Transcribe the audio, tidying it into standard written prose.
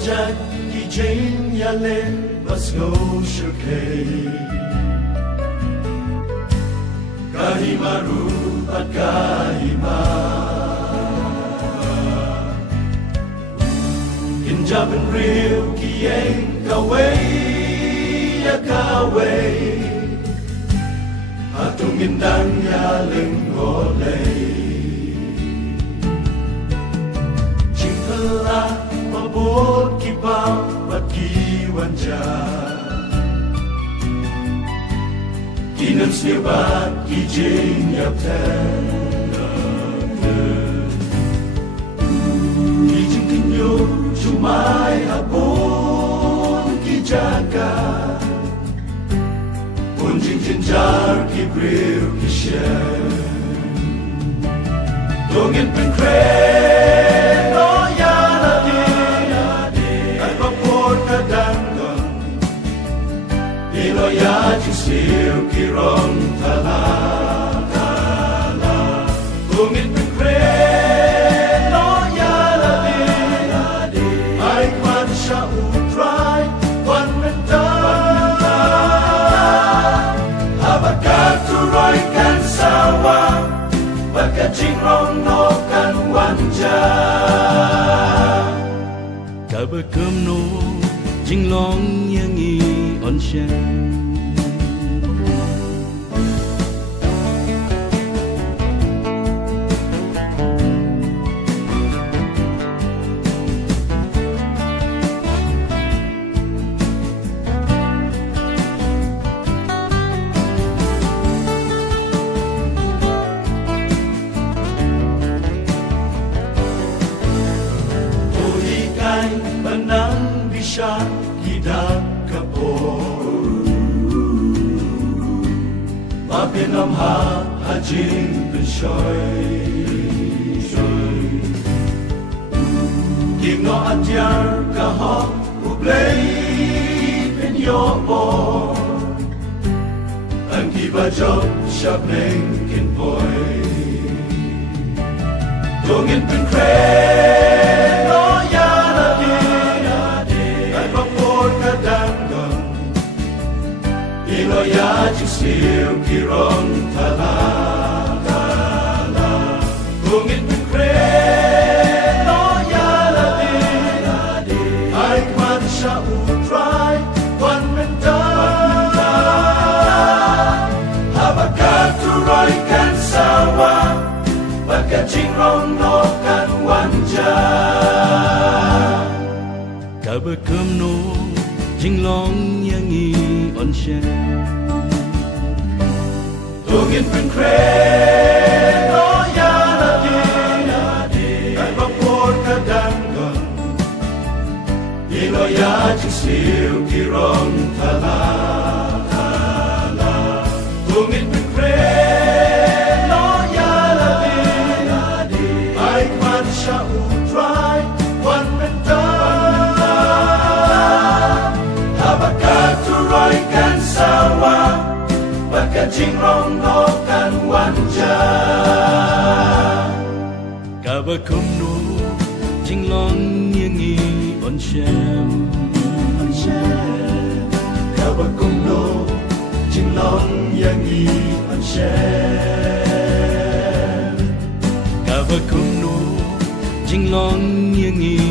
Jack i Jane ya lên Let's go shirkei Kahimaru at kahima Kinjaban real kiyeng kaway ya kaway Atong indang ya lingolay Chingkala mabot kibaw at kiwanja Kinam snibat kijing yapten Kijing kinyo Jumay hapon kijaga Punjing jinjar kibriw kishen Dongin penkren o yaladi At mapot na dangon Ilo yajing siw kirong tala Dongin penkren o yaladi Ay kwan siya utray Kwan menta Habagaturoy kan sawa Pagkajingrong no kan wanja Kabakam no jinglong yang i onshen Menang bisa tidak kapor Mapinam ha hajing bensoy Gino atyar kahok ublay pinyopo Ang kibajok siap neng kinpoy Dongin penkren o yaladi At mapor ka dangon Ilo yajing siw kirong tala Dongin penkren o yaladi Ay kwan siya utray Kwan menta Habagaturoy kan sawa Pagkajingrong no kan wanja Kabakam no jinglong yang i onshen Dongin penkren o yaladi At mapor ka dangon Ilo yajing siw kirong tala Dongin penkren o yaladi Ay kwan siya utray Kwan menta Habagaturoy kan sawa Pagkajingrong no kan wanja Kabakam no jinglong yang i onshen Kabakum no jinglong yang i anshen Kabakam no jinglong yang i